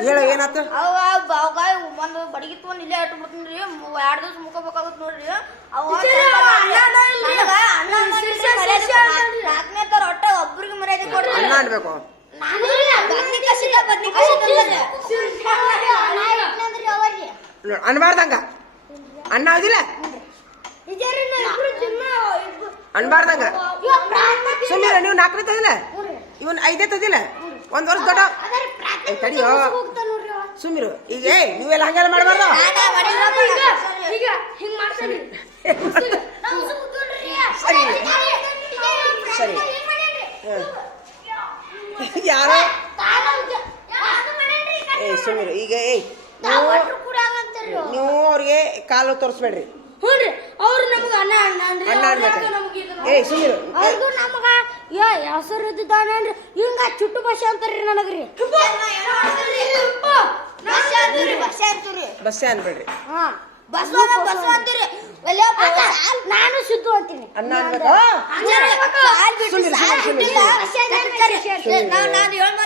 ಹೇಳು ಏನಾತ? ಅವ ಬಾವ್ಗಾಯ್ ಒಂದು ಬಡಿಗೆ ತಗೊಂಡ್ ಇಲ್ಲೇ ಇಟ್ಟು ಬಿಡ್ತೀನಿ ಎರಡ್ ದಿವಸ ಮುಖಬೇಕಾಗತ್ ನೋಡ್ರಿ. ಅವ. ನಾಲ್ಕನೇ ತರ ಒಟ್ಟ ಒಬ್ರಿಗೆ ಮರ್ಯಾದೆ ಕೊಡ್ರಿ. ಅಣ್ಣ ಅನ್ಬೇಕು ಅನ್ಬಾರ್ದಂಗ. ಅಣ್ಣ ಆಗಿಲ್ಲ ಅನ್ಬಾರ್ದಂಗ. ಸುಮ್ಮನೆ ನೀವು ನಾಲ್ಕನೇ ತದಿಲ್ಲ ಇವನ್ ಐದೇ ತದಿಲ್ಲ ಒಂದ್ ವರ್ಷ ದೊಡ್ಡ ತಡಿಯೋ ಸುಮಿರು ಈಗ ಏ ನೀವೆಲ್ಲ ಹಂಗೆಲ್ಲ ಮಾಡಬಾರ್ದು ಸರಿ ಸರಿ. ಯಾರೋ ಏ ಸುಮಿರು ಈಗ ಏ ನೀವು ಅವ್ರಿಗೆ ಕಾಲು ತೋರಿಸ್ಬೇಡ್ರಿ ನಮಗ ಅಣ್ಣ ಅಣ್ಣ ಏ ಅಣ್ಣ ಅನ್ಬೇಕು ಅವ್ರ್ಯಾಕ ನಮಗ್ ಇದನ್ನ- ಏಯ್ ಸುಮ್ಮಿರು ಅವ್ರಿಗೂ ನಮಗ ಯಾ ಹೆಸರು ಇದ್ದಾನೇನ್ರಿ ಹಿಂಗ ಚುಟ್ಟು ಭಾಷೆ ಅಂತಾರ್ರಿ ನನಗ್ರಿ ಬಸ್ ಅಂತೀರಿ, ಬಸ್ ಅನ್ಬೇಡ್ರಿ ಹಾ ಬಸ್ ಹೋಗ ಬಸ್ ಅಂತೀರಿ. ಒಲೆ ನಾನು ಸಿದ್ದು ಅಂತೀನಿ. ಅನ್ಬೇಕಾ ಸುಮ್ನಿರು, ಸುಮ್ನಿರು. ಸುಮ್ನಿರು. ನಾವ್- ನಾನ್ ಹೇಳ್